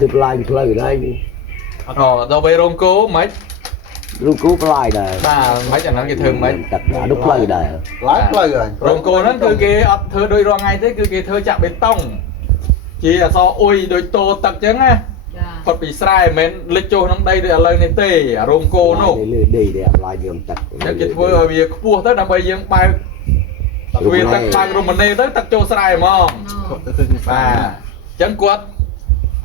từ lại lời đây đâu về rong cố mấy rong cố lại đây mấy chẳng nói cái thường mấy tất cả đúc lời đây lái lời rồi rong cố nó cứ cái thơ đôi ro ngay thế cứ cái thơ chạm bê tông chỉ là do ui đôi tô tật chứ á Phật bị sai men lịch cho năm đây là lời này tê rong cố nó đi để lại đường tật cái vừa việc cua tới năm bây giờ bài vì tật bài rồi mình này tới tật cho sai mà chẳng quật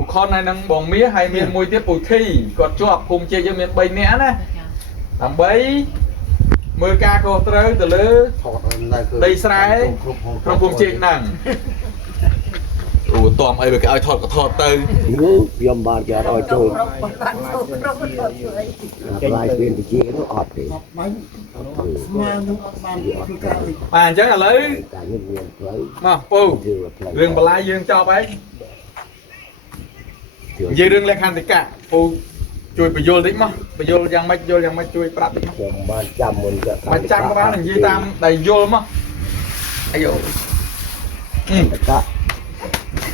con này đang bòn mía hay miền mùi tiếp bùi thi còn cho học cùng chơi cho miền bay nẻ nè làm bấy mưa ca cô tới từ lứa đây sai trong cùng chị nằng toàn ai về cái ai thọt từ yom bàn cho rồi trôi lại tiền thì chia nó ọt thì chắc là lấy mà pu rừng bà lai dương cho bấy dây rừng lên khăn thì cả pu chui bị vô tính mà bị vô yang mấy chui prap tính mà trăm các bạn là dây tam đầy vô mà ai vô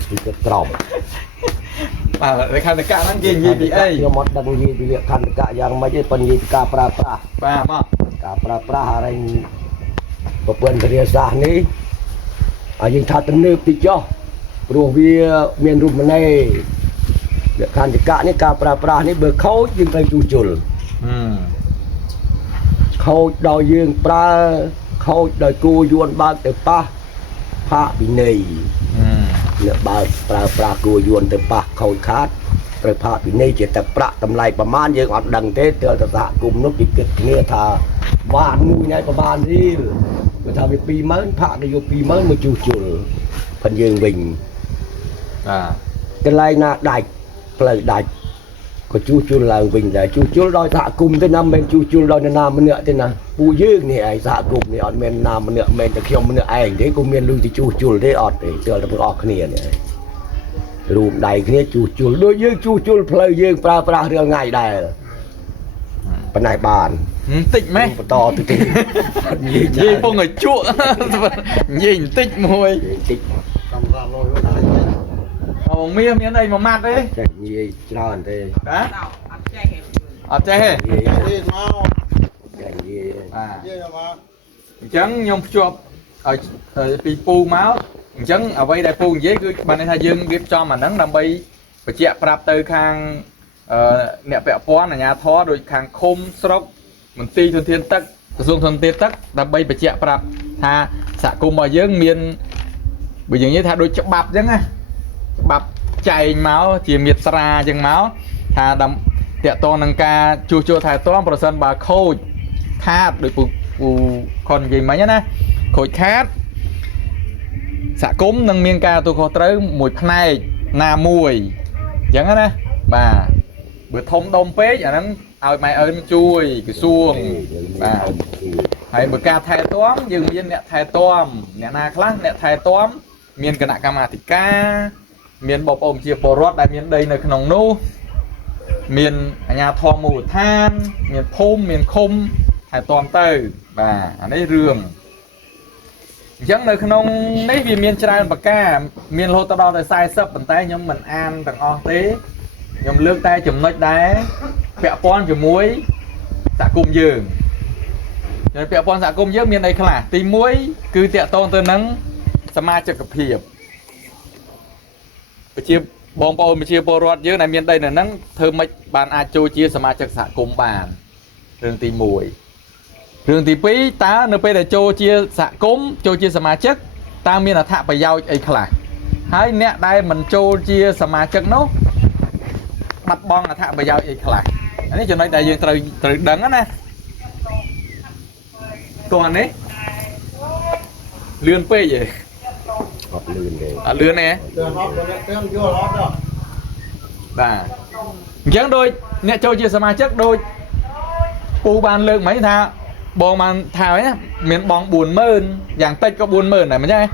thì cái tròn để khăn thì cả nó gì bị ấy nó mất đằng gì thì khăn cả yang mấy cái phần gì cả pra mà cả pra hari beban kerja ni yang thắt nếp thì cho rồi vì miền Trung này khăn thì cả ni cả pra ni bờ khâu nhưng tay chu chul khâu đòi dương pra khâu đòi cu yuan ba từ pa pha bị nềเนี่ยบาปลากูยวนแต่ปะเขาขาดแต่พาปีนี้จะแต่ประตำไรประมาณยังอัดดังเตะเตือนตะสะกลุ่มนกติดเกิดเนี่ยทาวานมูไงประมาณนี้มันทำเป็นปีมั้งพระก็อยู่ปีมั้งมาจูจุลพันยืนวิ่งcái này là đại lời đại có chú chul là bình đại chú chul đòi thả cùng tới năm bên chú chul đòi nam bên nữa thế nào bù dương này ai thả cùng này ở bên nam bên nữa bên từ khi bên nữa ai đấy cùng bên lui thì chú chul đấy ọt để chờ là bên ọt cái này rùm đầy cái này chú chul đôi dương chú chul lời dương pra đường ngày đây bên này bàn tịnh mấy to từ từ gì phong người chuộng nhìn tịnh môi miếng đây mà mát đấy gì tròn thế đó ở đây chẳng nhung chụp ở bị pu máu chẳng ở đây pu dễ cứ bạn này thay dương ghép cho mà nắng làm bay và chẹt prap từ khang nẹt bẹo pon là nhà thó rồi khang khom sọc mình ti thuần thiên tắc dùng thuần thiên tắc làm bay và chẹt prap tha xạ cùng mà dương miền bây giờ như tha đôi chọc bắp chẳng á bắp chạy máu chỉ miệt ra chân máu thà đâm tiệt to nâng ca chua thà to một phần bà khôi khát được còn gì mấy nhá khôi khát xạ cúm nâng miên ca tôi có tới mùi này na mùi chẳng á bà bữa thông đông pế giờ nó ao mày ơi chui cái xuông bà hay bữa ca thay toán dừng viên nè thay toán nè na khác nè thay toán miên cái nạ cam thì ca miền bọc ôm chia bò rót đại miền đây là nòng nô miền nhà thò mù than miền phôm miền khum hải toàn từ và ở đây rường chẳng nơi nông đấy vì miền trai bạc ca miền lô tao đo sai sấp bàn tay nhưng mình ăn thằng on tế nhưng lương tay chùm nách đá bẹ pon chùm muối tạ cùng giường rồi bẹ pon tạ cùng giường miền đây khả tìm muối cứ tiện tôn từ nắng sama cho cặp hiệp chia bong bầu chia bò rót dưới này miền đây là nắng thơm mấy bàn ai trôi chia sama chắc xạ cùng bàn rừng tì mùi rừng tì pí tá nơi đây trôi chia xạ cốm trôi chia sama chắc ta miền là thạ phải giao ấy khả hai nè đây mình trôi chia sama chắc nó mặt bong là thạ phải giao ấy khả anh ấy cho nói đại dương từ đắng á nè còn đấy lươn pê gì lươn nè bà chẳng đôi nè châu chia sama chắc đôi pu ban lương mấy tha bong ban thà ấy miền bong buồn mơn dạng tây có buồn mơn này mà nhá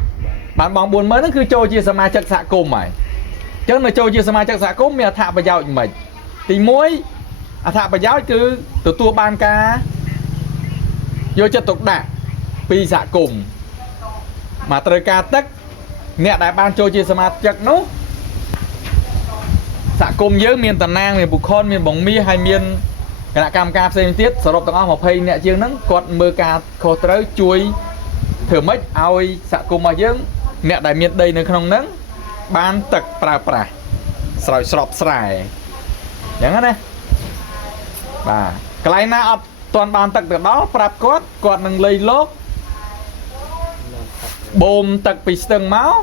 bạn bong buồn mơn nó cứ châu chia sama chắc xạ côm mày chứ nó châu chia sama chắc xạ côm mẹ thạ vào giao mày thì muối thạ vào giáo cứ từ tua ban ca vô cho tục đạn pi xạ cùng mà trời ca tất nè đại ban trôi chia sama chắc nó សហគមន៍យើងមានតំណាងមានបុគ្គលមានបងមីហើយមានគណៈកម្មការផ្សេងទៀតសរុបទាំងអស់20អ្នកជាងហ្នឹងគាត់មើលការខុសត្រូវជួយធ្វើម៉េចឲ្យសហគមន៍របស់យើងអ្នកដែលមានដីនៅក្នុងហ្នឹងបានទឹកប្រើប្រាស់ស្រោចស្រពស្រែអញ្ចឹងណាបាទកន្លែងណាអត់ទាន់បានទឹកទៅដល់ប្រាប់គាត់នឹងលៃលោកបូមទឹកពីស្ទឹងមក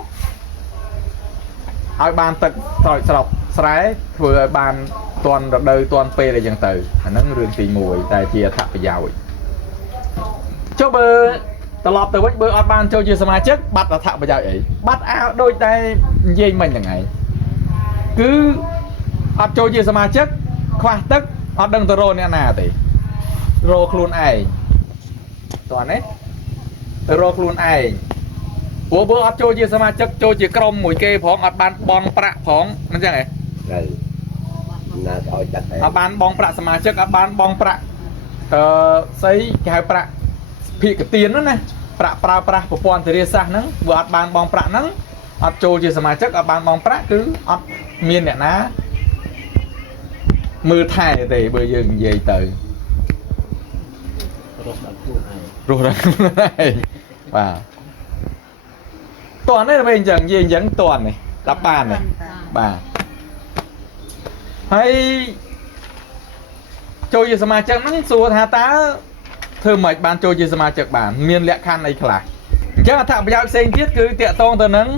ឲ្យបានទឹកស្រោចស្រពស្រែធ្វើឲ្យបានទាន់រដូវទាន់ពេលអីចឹងទៅអាហ្នឹងរឿងទី1តែជាអត្ថប្រយោជន៍ចុះបើត្រឡប់ទៅវិញបើអត់បានចូលជាសមាជិកបាត់អត្ថប្រយោជន៍អីបាត់អាវដូចតែនិយាយមិញហ្នឹងឯងគឺអត់ចូលជាសមាជិកខ្វះទឹកអត់ដឹងទៅរកអ្នកណាទេរកខ្លួនឯងតោះនេះទៅរកខ្លួនឯងព្រោះបើអត់ចូលជាសមាជិកចូលជាក្រុមមួយគេផងអត់បានបងប្រាក់ផងមិនចឹងហ៎ទៅណាឲ្យចាត់អត់បានបងប្រាក់សមាជិកអត់បានបងប្រាក់ស្អីគេហៅប្រាក់ភិកទានហ្នឹងណាប្រាក់ប្រើប្រាស់ប្រព័ន្ធធារាសាស្ត្រហ្នឹងបើអត់បានបងប្រាក់ហ្នឹងអត់ចូលជាសមាជិកអត់បានបងប្រាក់គឺអត់មានអ្នកណាមើលថែទេបើយើងនិយាយទៅរស់ដល់ខ្លួនឯងបាទតន់នេះទៅអញ្ចឹងនិយាយអញ្ចឹងតន់នេះដល់បាននេះបាទហើយចូលជាសមាជិកហ្នឹងសួរថាតើធ្វើម៉េចបានចូលជាសមាជិកបានមានលក្ខខណ្ឌអីខ្លះអញ្ចឹងអត្ថប្រយោជន៍ផ្សេងទៀតគឺតាក់ទងទៅនឹង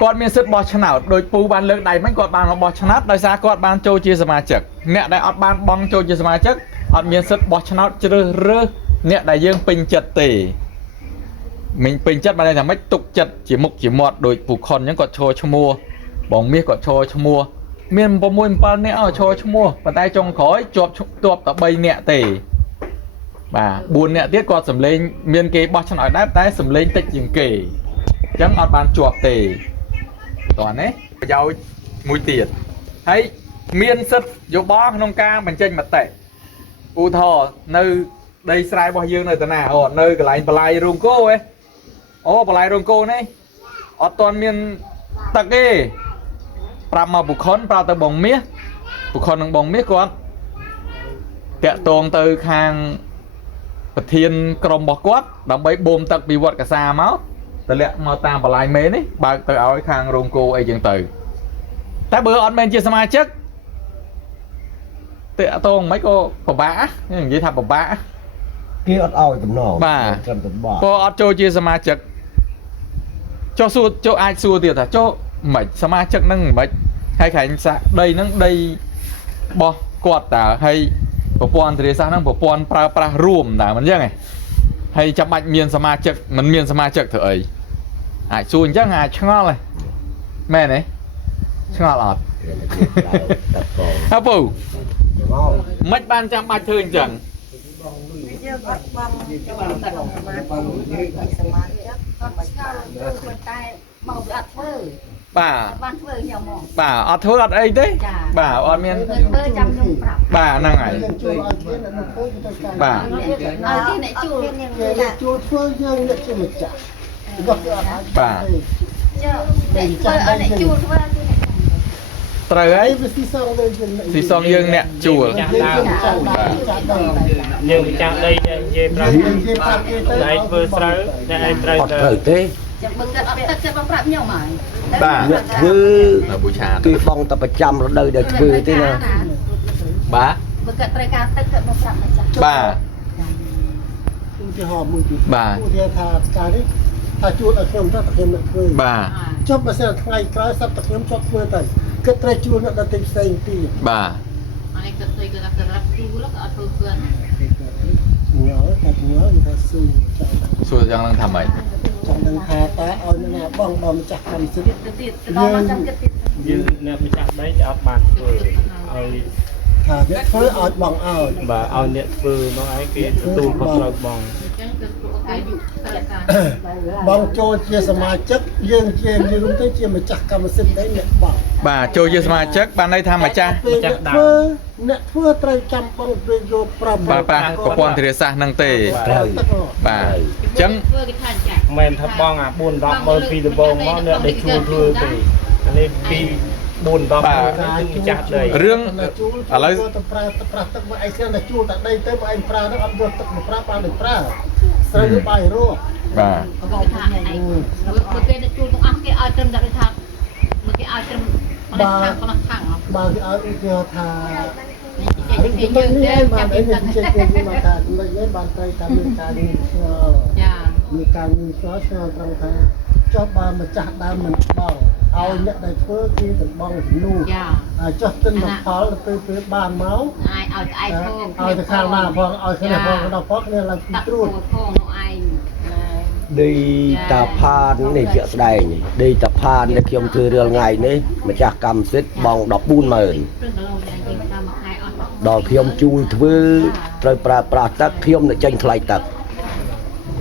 គាត់មានសិទ្ធិបោះឆ្នោតដោយពូបានលើកដៃមិញគាត់បានបោះឆ្នោតដោយសារគាត់បានចូលជាសមាជិកអ្នកដែលអត់បានបង់ចូលជាសមាជិកអត់មានសិទ្ធិបោះឆ្នោតជ្រើសរើសអ្នកដែលយើងពេញចិត្តទេមិញពេញចិត្តបានថាម៉េចទុកចិត្តជាមុខជាមាត់ដោយពូខុនអញ្ចឹងគាត់ឈរឈ្មោះបងមាសគាត់ឈរឈ្មោះមាន6 7នាក់ឈរឈ្មោះប៉ុន្តែចុងក្រោយជាប់តែ3នាក់ទេបាទ4នាក់ទៀតគាត់សម្លេងមានគេបោះឆ្នោតដែរតែសម្លេងតិចជាងគេអញ្ចឹងអត់បានជាប់ទេតោះនេះប្រយោជន៍មួយទៀតហើយមានសិទ្ធិយោបល់ក្នុងការបញ្ចេញមតិឧទាហរណ៍នៅដីស្រែរបស់យើងនៅតាណានៅកន្លែងបលាយរោងគោហ៎អូបលាយរោងគោនេះអត់ទាន់មានទឹកទេប្រាប់មកបុគ្គលប្រាប់ទៅបងមាសបុគ្គលនឹងបងមាសគាត់តាក់ទងទៅខាងប្រធានក្រុមរបស់គាត់ដើម្បីបូមទឹកពីវត្តកាសាមកតម្លាក់មកតាមបលាយមេនេះបើកទៅឲ្យខាងរោងគោអីចឹងទៅតែបើអត់មែនជាសមាជិកតាក់ទងមិនក៏ពិបាកនិយាយថាពិបាកគេអត់ឲ្យតំណងបាទព្រោះអត់ចូលជាសមាជិកចុះសួរចុះអាចសួរទៀតថាចុះមិនសមាជិកហ្នឹងមិនហើយខាងសាក់ដីហ្នឹងដីបោះគាត់តើហើយប្រព័ន្ធធារាសាស្ត្រហ្នឹងប្រព័ន្ធប្រើប្រាស់រួមតើមិនអញ្ចឹងហ៎ហើយចាំបាច់មានសមាជិកមិនមានសមាជិកធ្វើអីអាចសួរអញ្ចឹងអាចឆ្ងល់ហ៎មែនទេឆ្ងល់អត់អើពូមិនបានចាំបាច់ធ្វើអញ្ចឹងយើងអត់បងចូលតែក្នុងសមាធិសមាធិអត់ឆ្ងល់ព្រោះតែមកវាអត់ធ្វើបាទបានធ្វើខ្ញុំហ្មងបាទអត់ធ្វើអត់អីទេបាទអត់មានធ្វើចាំខ្ញុំប្រាប់បាទហ្នឹងហើយបាទឲ្យគេអ្នកជួលអ្នកជួលធ្វើយើងអ្នកជាម្ចាស់បាទចុះអ្នកជួលធ្វើត្រូវហើយស៊ីសងយើងអ្នកជួលយើងម្ចាស់ដីនិយាយប្រាប់តែធ្វើស្រូវតែឯងត្រូវទេចាំបើគាត់អត់ទឹកគាត់បងប្រាប់ខ្ញុំហើយបាទធ្វើនៅពូឆាគឺបងតែប្រចាំរដូវដែលធ្វើទេណាបាទបើគាត់ត្រូវការទឹកគាត់បងប្រាប់ម្ចាស់បាទឧទាហរណ៍មួយទៀតបាទឧទាហរណ៍ថាការនេះថាជួលឲ្យខ្ញុំទៅខ្ញុំនឹងធ្វើបាទចុះបើសិនថ្ងៃក្រោយសប្តាហ៍ខ្ញុំជាប់ធ្វើទៅគិតត្រូវជួលអ្នកដទៃផ្សេងទៀតបាទអានេះគិតទៅគាត់ថារាប់ជួលក៏អត់ធ្វើខ្លួនញ៉ៅតែញ៉ៅថាសួរយ៉ាងហ្នឹងថាម៉េចចង់ដឹងថាតើឲ្យអ្នកណាបងម្ចាស់កម្មសិទ្ធិទៀតដល់មកចាំគិតទៀតយើងអ្នកម្ចាស់ដីអត់បានធ្វើឲ្យថាអ្នកធ្វើឲ្យបងឲ្យបាទឲ្យអ្នកធ្វើនោះឯងគេទទួលខុសត្រូវបងបងចូលជាសមាជិកយើងជារួមទៅជាម្ចាស់កម្មសិទ្ធិដីអ្នកបងបាទចូលជាសមាជិកបានន័យថាម្ចាស់ដើមអ្នកធ្វើត្រូវចាំបងពេលយកប្រាប់បាទប្រព័ន្ធធារាសាស្ត្រហ្នឹងទេបាទអញ្ចឹងធ្វើគេថាចាមិនថាបងអា4 10 មើលពីដំបងមកអ្នកដែលជួលធ្វើទេអានេះពី 4 10ចាស់ដី រឿងឥឡូវ ទៅប្រើទឹកមកអីគ្រាន់តែជួលតែដីទៅបើឯងប្រើនោះអត់យកទឹកមកប្រើបានតែប្រើស្រូវទៅបាយរស់ បាទ ក៏บอกថាឯងបើគេទៅជួលទាំងអស់គេឲ្យត្រឹមតែថាបើគេឲ្យត្រឹមកន្លែងខាងបើគេឲ្យគេថា គេយើង នេះ ទៅ បាន ចាំ អី គេ នេះ ទៅ ចេះគេមកថានេះបានទៅតាមមានការងារឆ្ងល់ ចា មានការងារឆ្ងល់ត្រង់ថាចុះបើម្ចាស់ដើមមិនបងឲ្យអ្នកដែលធ្វើគឺតំបងជំនួស ចា ចុះទិនមកផលទៅពេលបានមក aiឲ្យឯងផង ឲ្យទៅខាងណាផងឲ្យគ្នាផងដល់ផងគ្នាឡើងពី តាក់ ត្រួត ផងនោះឯង ឌីតាផាននេះជាក់ស្ដែងឌីតាផានដែលខ្ញុំធ្វើរៀលថ្ងៃនេះម្ចាស់កម្មសិទ្ធិបង140000 ព្រឹកកន្លងនេះយើងតាមមួយខែអត់ ដល់ខ្ញុំជួលធ្វើត្រូវប្រើប្រាស់ទឹកខ្ញុំនឹងចេញថ្លៃទឹក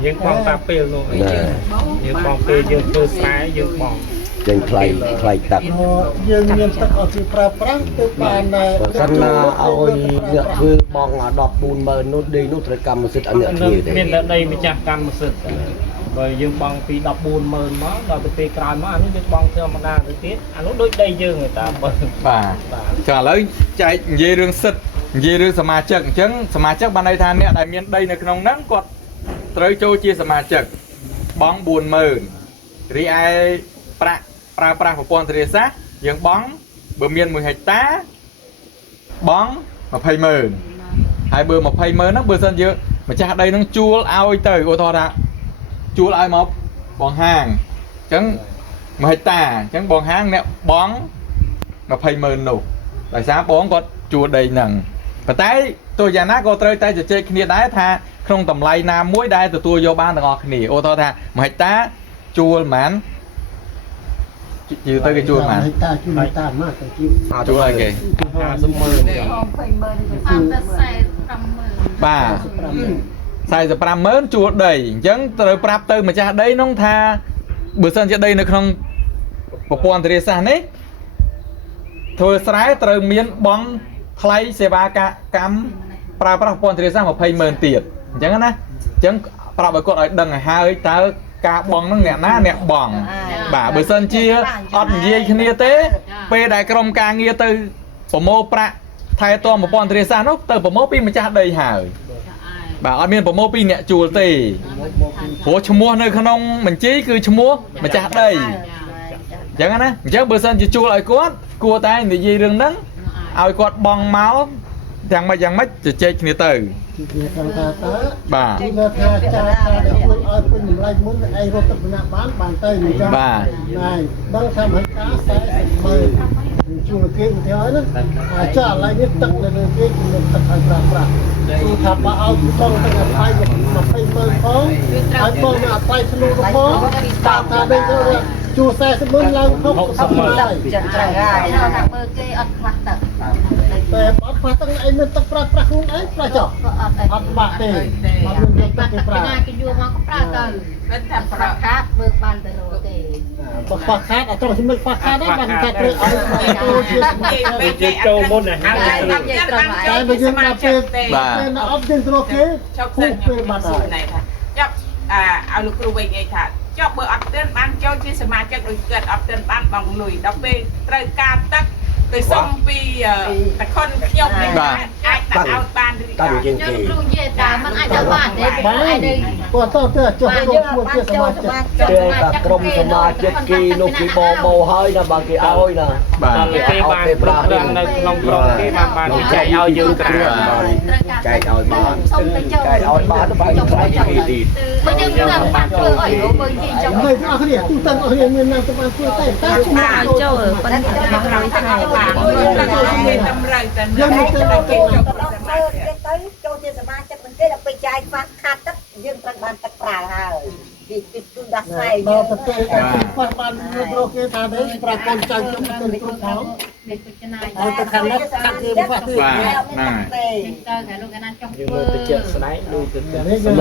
យើងបងតាពេលនោះ ណែ យើងបងពេលយើងធ្វើស្រែយើងបង ចេញថ្លៃទឹក យើងមានទឹកឲ្យគេប្រើប្រាស់ទៅបានដែរ បើសិនណាឲ្យអ្នកធ្វើបង140000នោះឌីនោះត្រូវកម្មសិទ្ធិឲ្យអ្នកធ្វើទេ មានតែដីម្ចាស់កម្មសិទ្ធិបើយើងបងពី140000មកដល់ទៅពេលក្រោយមកអានេះយើងបងធម្មតាទៅទៀតអានោះដូចដីយើងឯតាបើ បាទចាឥឡូវចែកនិយាយរឿងសិទ្ធនិយាយរឿងសមាជិកអញ្ចឹងសមាជិកបានន័យថាអ្នកដែលមានដីនៅក្នុងហ្នឹងគាត់ត្រូវចូលជាសមាជិកបង40000រីឯប្រាក់ប្រើប្រាស់ប្រព័ន្ធធារាសាស្ត្រយើងបងបើមាន1ហិកតាបង20000ហើយបើ20000ហ្នឹងបើសិនយើងម្ចាស់ដីហ្នឹងជួលឲ្យទៅឧទាហរណ៍ថាជួលឲ្យមកបងហាងអញ្ចឹង1ហិកតាអញ្ចឹងបងហាងអ្នកបង20000នោះដោយសារបងគាត់ជួលដីហ្នឹងប៉ុន្តែទោះយ៉ាងណាក៏ត្រូវតែជជែកគ្នាដែរថាក្នុងតម្លៃណាមួយដែលទទួលយកបានទាំងអស់គ្នាឧទាហរណ៍ថា1ហិកតាជួលប៉ុន្មានជឿទៅគេជួលប៉ុន្មាន តាជួលតាមកទៅជួល ជួលឲ្យគេ 500000ចឹង ផង20000តាមតែ450000 បាទ45000ជួលដីអញ្ចឹងត្រូវប្រាប់ទៅម្ចាស់ដីនោះថាបើសិនជាដីនៅក្នុងប្រព័ន្ធធារាសាស្ត្រនេះធ្វើស្រែត្រូវមានបង់ថ្លៃសេវាកម្មប្រើប្រាស់ប្រព័ន្ធធារាសាស្ត្រ20000ទៀតអញ្ចឹងណាអញ្ចឹងប្រាប់ឲ្យគាត់ឲ្យដឹងឲ្យហើយតើការបង់ហ្នឹងអ្នកណាអ្នកបង់បាទបើសិនជាអត់និយាយគ្នាទេពេលដែលក្រុមការងារទៅប្រមូលប្រាក់ថែទាំប្រព័ន្ធធារាសាស្ត្រនោះទៅប្រមូលពីម្ចាស់ដីហើយបាទអត់មានប្រមូលពីអ្នកជួលទេព្រោះឈ្មោះនៅក្នុងបញ្ជីគឺឈ្មោះម្ចាស់ដីអញ្ចឹងណាអញ្ចឹងបើសិនជាជួលឲ្យគាត់គួរតែនិយាយរឿងហ្នឹងឲ្យគាត់បង់មកយ៉ាងម៉េចជជែកគ្នាទៅ ជាខាងតាតា បាទ គេលើថាចាការដែលជួយឲ្យពេញតម្លៃមុនឯងរត់ទឹកដំណាក់បានទៅអញ្ចឹង បាទ ហើយដល់ថាមិនការ400000ជួលគេទៅហើយណាអាចឥឡូវនេះទឹកនៅលើគេគឺទឹកឲ្យប្រាស់គឺថាបើឲ្យផងទឹកអថ្លៃ20000ផងហើយផងនៅអថ្លៃស្នូលផងតាមថាដូចជួល400000ឡើង600000ហើយ ចាត្រូវហើយថាបើគេអត់ខ្វះទឹក តែអត់ខ្វះទឹកឯងមានទឹកប្រាស់ខ្លួនឯងប្រាស់ចុះ ក៏អត់ អត់បាក់ទេអត់មានទឹកគេប្រាស់ គេយកមកក៏ប្រើទៅមិនថាប្រើខាតមើលបានទៅនោះទេ បើខ្វះខាតអត់ត្រូវជំនួយខ្វះខាតទេបានតែត្រូវឲ្យចូលជាសមាជិក យើងចូលមុនណាហើយ តែនិយាយត្រង់ហើយ តែបើយើងដល់ពេល បាទ ពេលអត់យើងត្រូវគេខុសពេលបាត់ហើយ ចាប់ឲ្យលោកគ្រូវិញនិយាយថាចុះបើអត់ទិនបានចូលជាសមាជិកដូចគាត់អត់ទិនបានបងលុយដល់ពេលត្រូវការទឹកទៅសុំពីតខុនខ្ញុំនេះអាចតែឲ្យបានឬ តាំងជាង យើង គេ គ្រូនិយាយតែมันអាចទៅបានទេ បាន អាចទៅ គាត់ទៅចុះចូលជាសមាជិក ពេលតែក្រុមសមាជិកគេនោះគេបបោហើយណាបើគេឲ្យណា បាទ គេបានប្រើប្រាស់នៅក្នុងក្រុមគេបានចែកឲ្យយើងក្រៅ ចែកឲ្យបាន សុំទៅចូល ចែកឲ្យបានទៅបែរថ្លៃគេទៀត បើយើងនឹងបានធ្វើអីបើនិយាយចង់ មិនអស់គ្នាទូទាំងអស់គ្នាមានណាទៅបានធ្វើតែតែឈ្មោះចូល ប៉ុន្តែមកក្រោយខែបានមានតម្រូវតែ យើងមិនទៅទៅ ទៅចូលជាសមាជិកមិនទេដល់ពេលចាយខ្វះខាតទឹកយើងត្រូវបានទឹកប្រើហើយពីទូដាស់ស្អែក ដល់ទៅពេលខ្វះបានរកគេថាទេប្រកូនចៅខ្ញុំទៅគ្រប់ផង នេះគឺចំណាយ ហើយទៅខាងនេះខាងគេខ្វះទេ បាទហ្នឹងហើយ ទៅតែលោកកណាចង់ យើង ធ្វើ មើលទៅជាក់ស្ដែងដូចទៅ នេះយើ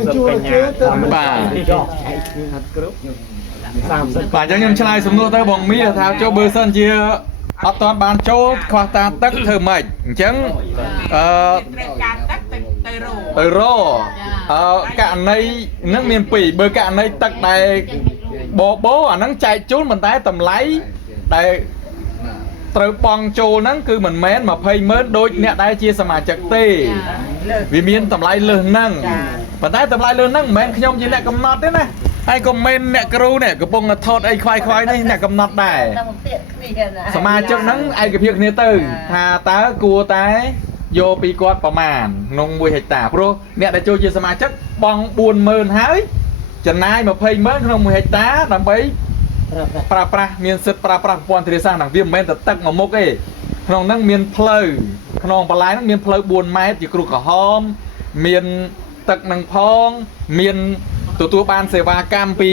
ងជួលគេទៅ បាទ ចុះ ហាត់គ្រប់30 បាទអញ្ចឹងខ្ញុំឆ្លើយសំណួរទៅបងមីថាចូលបើសិនជាអត់ទាន់បានចូលខ្វះតាទឹកធ្វើម៉េចអញ្ចឹងត្រូវការទឹកទៅរោ ទៅរករណីហ្នឹងមានពីរបើករណីទឹកដែលបបោអាហ្នឹងចែកជូនប៉ុន្តែតម្លៃដែល ត្រូវបងចូលហ្នឹងគឺមិនមែន200000ដូចអ្នកដែលជាសមាជិកទេវាមានតម្លៃលើសហ្នឹងប៉ុន្តែតម្លៃលើសហ្នឹងមិនមែនខ្ញុំជាអ្នកកំណត់ទេណាហើយក៏មិនអ្នកគ្រូនេះកំពុងថតអីខ្វាយៗនេះអ្នកកំណត់ដែរសមាជិកហ្នឹងឯកភាពគ្នាទៅថាតើគួរតែយកពីគាត់ប្រមាណក្នុង1ហិកតាព្រោះអ្នកដែលចូលជាសមាជិកបង40000ហើយចំណាយ20000ក្នុង1ហិកតាដើម្បីប្រើប្រាស់មានសិទ្ធិប្រើប្រាស់ប្រព័ន្ធធារាសាស្ត្រហ្នឹងវាមិនមែនតែទឹកមួយមុខទេក្នុងហ្នឹងមានផ្លូវក្នុងបន្លែហ្នឹងមានផ្លូវ4ម៉ែត្រជាគ្រូក្រហមមានទឹកនឹងផងមានទទួលបានសេវាកម្មពី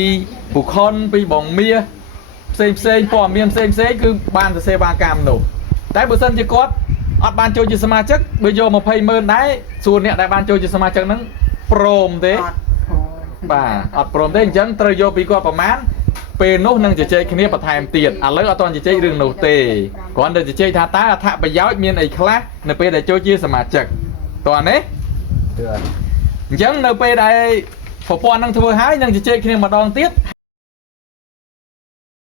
បុគ្គលពីបងមាសផ្សេងព័ត៌មានផ្សេងគឺបានទៅសេវាកម្មនោះតែបើសិនជាគាត់អត់បានចូលជាសមាជិកបើយក20000ដែរសួរអ្នកដែលបានចូលជាសមាជិកហ្នឹងព្រមទេបាទអត់ព្រមទេអញ្ចឹងត្រូវយកពីគាត់ប្រមាណពេលនោះនឹងជជែកគ្នាបន្ថែមទៀតឥឡូវអត់ទាន់ជជែករឿងនោះទេគ្រាន់តែជជែកថាតើអត្ថប្រយោជន៍មានអីខ្លះនៅពេលដែលចូលជាសមាជិកតោះនេះអញ្ចឹងនៅពេលដែលប្រព័ន្ធនឹងធ្វើហើយនឹងជជែកគ្នាម្ដងទៀត